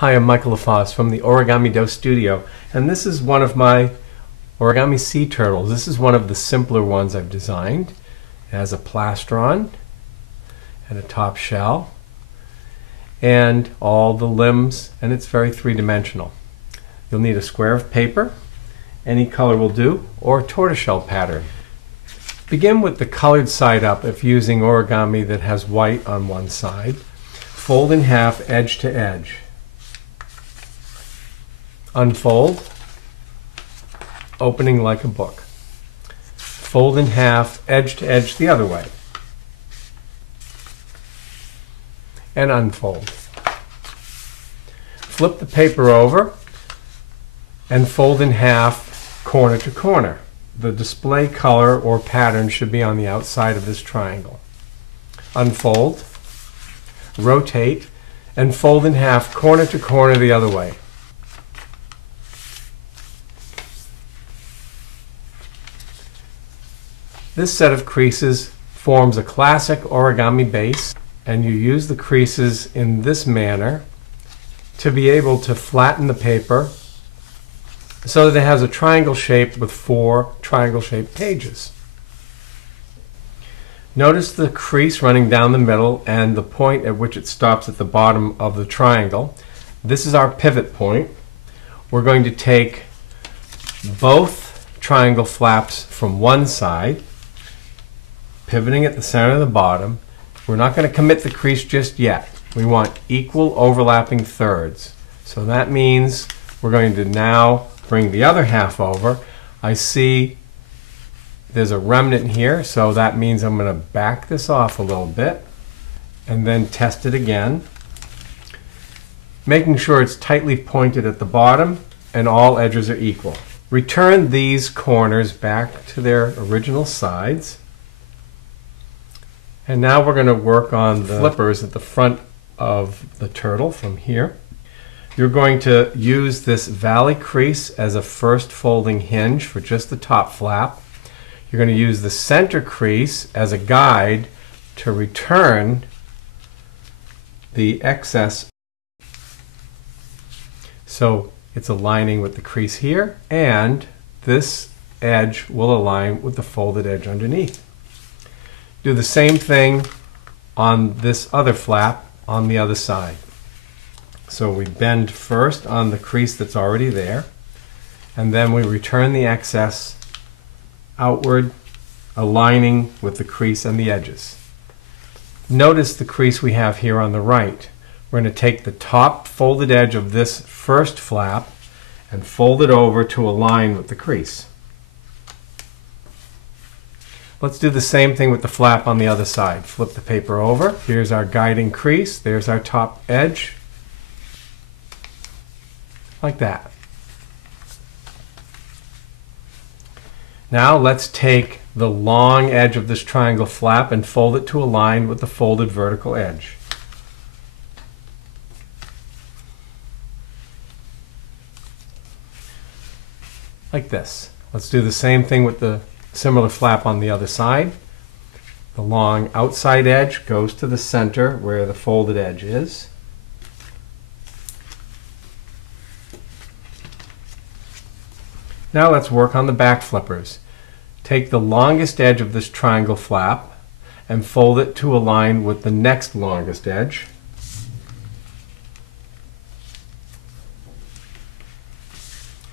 Hi, I'm Michael LaFosse from the Origami Do Studio, and this is one of my origami sea turtles. This is one of the simpler ones I've designed. It has a plastron and a top shell and all the limbs, and it's very three-dimensional. You'll need a square of paper, any color will do, or a tortoiseshell pattern. Begin with the colored side up if using origami that has white on one side. Fold in half edge to edge. Unfold, opening like a book. Fold in half edge to edge the other way. And unfold. Flip the paper over and fold in half corner to corner. The display color or pattern should be on the outside of this triangle. Unfold, rotate, and fold in half corner to corner the other way. This set of creases forms a classic origami base, and you use the creases in this manner to be able to flatten the paper so that it has a triangle shape with 4 triangle-shaped pages. Notice the crease running down the middle and the point at which it stops at the bottom of the triangle. This is our pivot point. We're going to take both triangle flaps from one side, pivoting at the center of the bottom. We're not going to commit the crease just yet. We want equal overlapping thirds. So that means we're going to now bring the other half over. I see there's a remnant here, so that means I'm going to back this off a little bit and then test it again, making sure it's tightly pointed at the bottom and all edges are equal. Return these corners back to their original sides. And now we're going to work on the flippers at the front of the turtle from here. You're going to use this valley crease as a first folding hinge for just the top flap. You're going to use the center crease as a guide to return the excess. So it's aligning with the crease here, and this edge will align with the folded edge underneath. Do the same thing on this other flap on the other side. So we bend first on the crease that's already there, and then we return the excess outward, aligning with the crease and the edges. Notice the crease we have here on the right. We're going to take the top folded edge of this first flap and fold it over to align with the crease. Let's do the same thing with the flap on the other side. Flip the paper over. Here's our guiding crease. There's our top edge. Like that. Now let's take the long edge of this triangle flap and fold it to align with the folded vertical edge. Like this. Let's do the same thing with the similar flap on the other side. The long outside edge goes to the center where the folded edge is. Now let's work on the back flippers. Take the longest edge of this triangle flap and fold it to align with the next longest edge.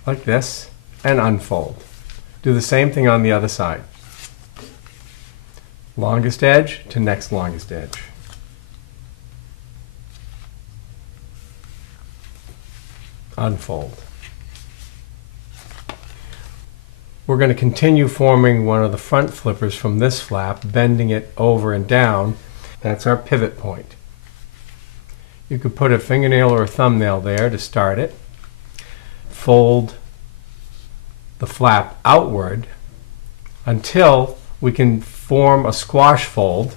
Like this, and unfold. Do the same thing on the other side. Longest edge to next longest edge. Unfold. We're going to continue forming one of the front flippers from this flap, bending it over and down. That's our pivot point. You could put a fingernail or a thumbnail there to start it. Fold the flap outward until we can form a squash fold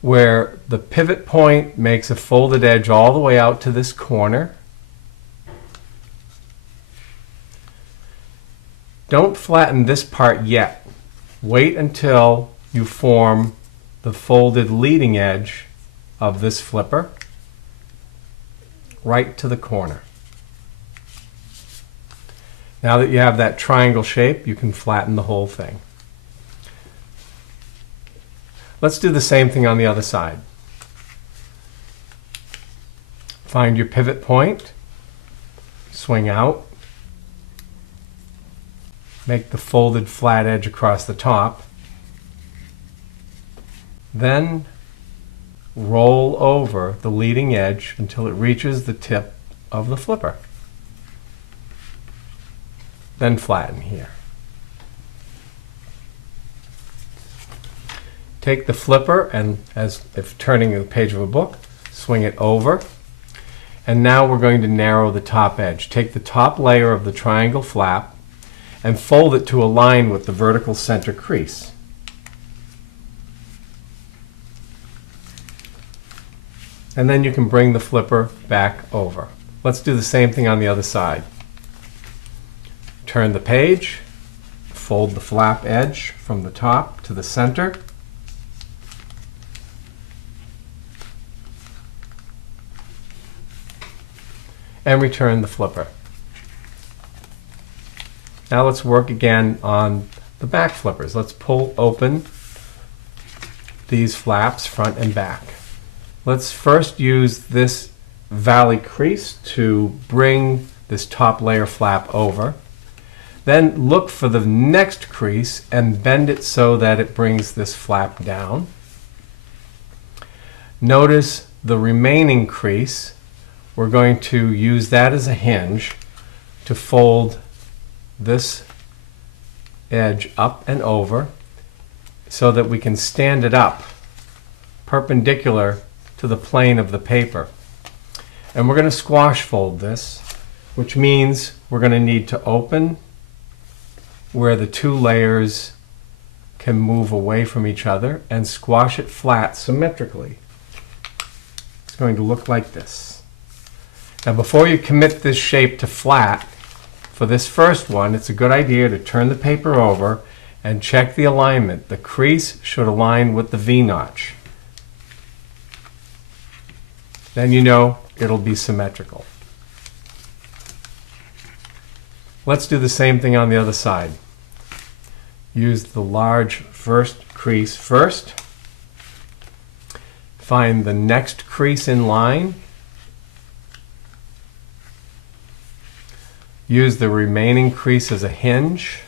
where the pivot point makes a folded edge all the way out to this corner. Don't flatten this part yet. Wait until you form the folded leading edge of this flipper. right to the corner. Now that you have that triangle shape, you can flatten the whole thing. Let's do the same thing on the other side. Find your pivot point, swing out, make the folded flat edge across the top, then roll over the leading edge until it reaches the tip of the flipper. Then flatten here. Take the flipper and, as if turning a page of a book, swing it over. And now we're going to narrow the top edge. Take the top layer of the triangle flap and fold it to align with the vertical center crease. And then you can bring the flipper back over. Let's do the same thing on the other side. Turn the page, fold the flap edge from the top to the center. And return the flipper. Now let's work again on the back flippers. Let's pull open these flaps front and back. Let's first use this valley crease to bring this top layer flap over. Then look for the next crease and bend it so that it brings this flap down. Notice the remaining crease. We're going to use that as a hinge to fold this edge up and over so that we can stand it up perpendicular to the plane of the paper. And we're going to squash fold this, which means we're going to need to open where the two layers can move away from each other and squash it flat symmetrically. It's going to look like this. Now before you commit this shape to flat, for this first one, it's a good idea to turn the paper over and check the alignment. The crease should align with the V-notch. Then you know it'll be symmetrical. Let's do the same thing on the other side. Use the large first crease first. Find the next crease in line. Use the remaining crease as a hinge.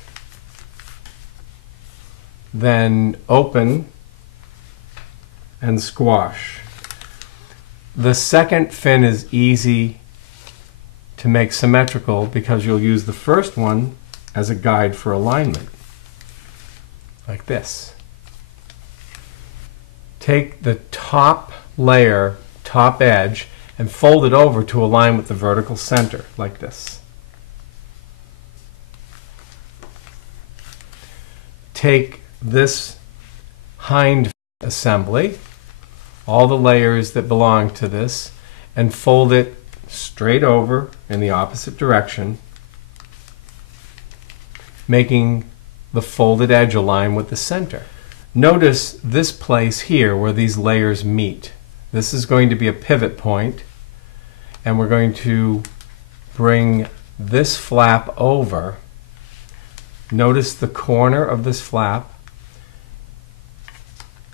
Then open and squash. The second fin is easy to make symmetrical because you'll use the first one as a guide for alignment, like this. Take the top layer, top edge, and fold it over to align with the vertical center, like this. Take this hind assembly, all the layers that belong to this, and fold it straight over in the opposite direction, making the folded edge align with the center. Notice this place here where these layers meet. This is going to be a pivot point, and we're going to bring this flap over. Notice the corner of this flap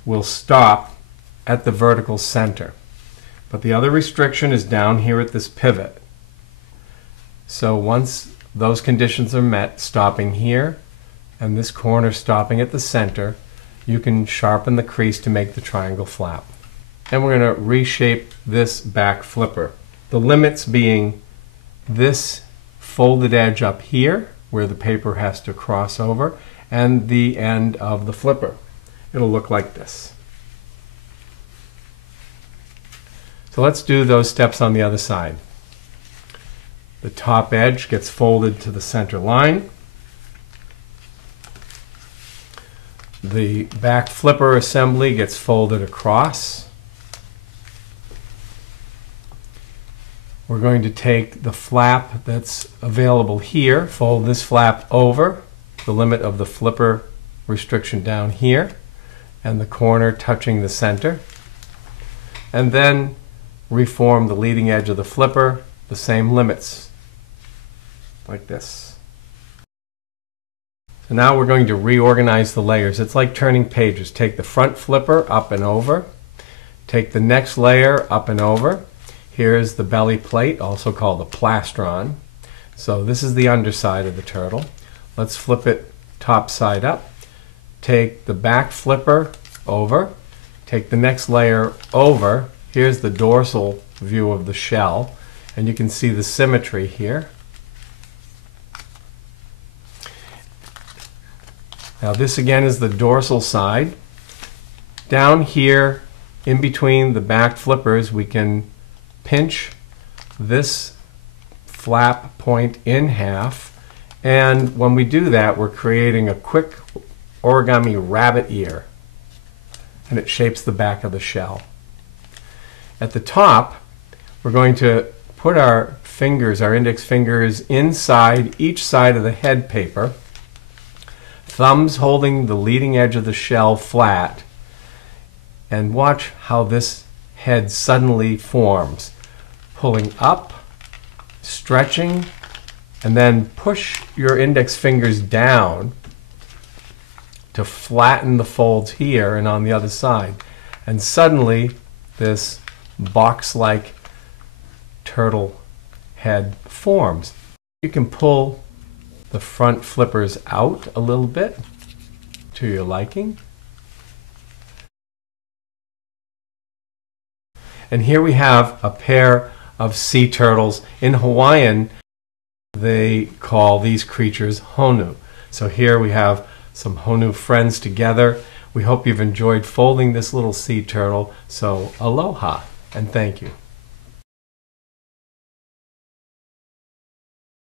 will stop at the vertical center. But the other restriction is down here at this pivot. So once those conditions are met, stopping here and this corner stopping at the center, you can sharpen the crease to make the triangle flap. And we're going to reshape this back flipper. The limits being this folded edge up here where the paper has to cross over and the end of the flipper. It'll look like this. So let's do those steps on the other side. The top edge gets folded to the center line. The back flipper assembly gets folded across. We're going to take the flap that's available here, fold this flap over, the limit of the flipper restriction down here, and the corner touching the center. And then reform the leading edge of the flipper, the same limits, like this. So now we're going to reorganize the layers. It's like turning pages. Take the front flipper up and over. Take the next layer up and over. Here's the belly plate, also called a plastron. So this is the underside of the turtle. Let's flip it top side up. Take the back flipper over. Take the next layer over. Here's the dorsal view of the shell, and you can see the symmetry here. Now this again is the dorsal side. Down here in between the back flippers we can pinch this flap point in half, and when we do that we're creating a quick origami rabbit ear, and it shapes the back of the shell. At the top we're going to put our fingers, our index fingers, inside each side of the head paper, thumbs holding the leading edge of the shell flat, and watch how this head suddenly forms. Pulling up, stretching, and then push your index fingers down to flatten the folds here and on the other side. And suddenly this box-like turtle head forms. You can pull the front flippers out a little bit to your liking. And here we have a pair of sea turtles. In Hawaiian, they call these creatures honu. So here we have some honu friends together. We hope you've enjoyed folding this little sea turtle. So aloha and thank you.